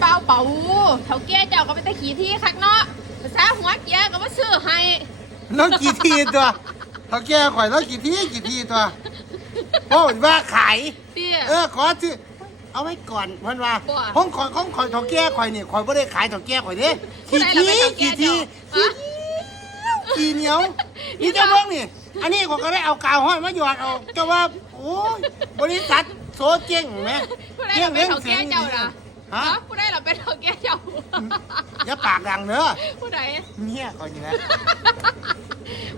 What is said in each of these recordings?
เบาเป่าเท่าแก่เจ้าก็ไปตะขี่ที่คักเนาะภาษาหัวเกียก็มาซื้อให้แล้วกี่ทีตัวเขาแก้ข่อยแล้วกี่ทีกี่ทีตัวเพราะว่าขายเตี้ยเออขอซื้อเอาไว้ก่อนเพิ่นว่าบ่ห้องข่อยของข่อยเขาแก้ข่อยนี่ข่อยบ่ได้ขายเขาแก้ข่อยเด้ผู้กี่ใดทีล่ะเป็นเฒ่าแก่กี่ทีเจ้าฮะกี่เหนียวนี่เจ้าเบิ่งนี่อันนี้ข่อยก็ได้เอากาวห้อยมาหยอดเอาเจ้าว่าโอ้ยบริษัทโซเจ๊งแหมผู้ใดเราเป็นเท่าแก่เจ้าล่ะฮะฮะผู้ใด อย่าปากดังเด้อผู้ใดเนี่ยข่อยนี่นะ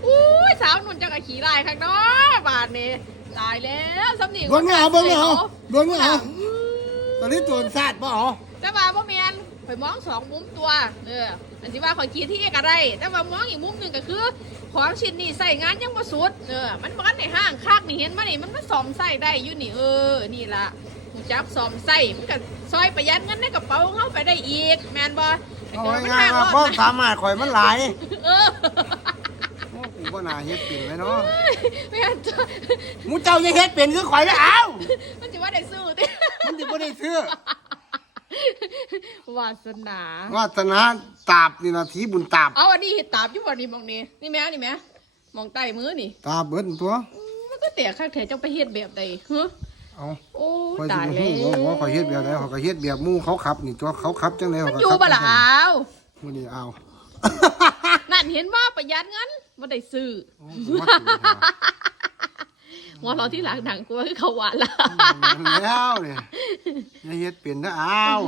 อุ้ยสาวนุ่นเจ้าก็ขี่ลายคักเนาะบาทนี้ตายแล้วสำนีเบิ่งไม่เอาเบิ่งไม่เอาเบิ่งไม่เอาตอนนี้โจรซาดบ่เอาแต่ว่าพ่อแมนข่อยมองสองมุมตัว เอออันที่ว่าข่อยขี่ที่ก็ได้แต่ว่ามองอีกมุมหนึ่งก็คือของชิ้นนี้ใส่งานยังบ่สุด เออ มันบ้านในห้างคากนี่เห็นมานี่มันมาซ่อมใส่ได้อยู่นี่เออ นี่ล่ะ หูจับซ่อมใส่มันก็ซอยประหยัดเงินในกระเป๋าของเขาไปได้อีก แมนบ่เอาง่ายๆว่าความสามารถข่อยมันหลายเออโอ้กูบ่น่าเฮ็ดเป็นเลยเนาะแม่นจ้ะหมูเจ้าจะเฮ็ดเป็นคือข่อยแล้วเอามันจะว่าได้สู้ติมันสิบ่ได้ซื้อวาสนา วาสนาตาบนี่นะทีบุญตาบเอาอันนี้เห็ดตาบอยู่บ่นี่มองนี่นี่แม่นี่แม่มองใต้มือนี่ ตาบเบิดตัวมันก็แต่ข้างแถวจังไปเฮ็ดแบบใดฮะ เอาโอ้ข่อยสิตายบ่แล้ฮู้วว่าว่าข่อยเฮ็ดแบบใดข่อยก็เฮ็ดแบบหมู่เขาขับนี่ตัวเขาขับจังได๋มัข่อนยก็อยู่ขับบ่ล่ะอ้าวมื้อนี้เอานั่นเห็นว่าประหยัดเงินบ่ได้ซื้อโอ้ผมว่าถูกแล้วหัวเราะที่หลังดังกว่าคือเขาหวานละ แล้วเนี่ยอย่าเฮ็ดเป็นนะอ้าว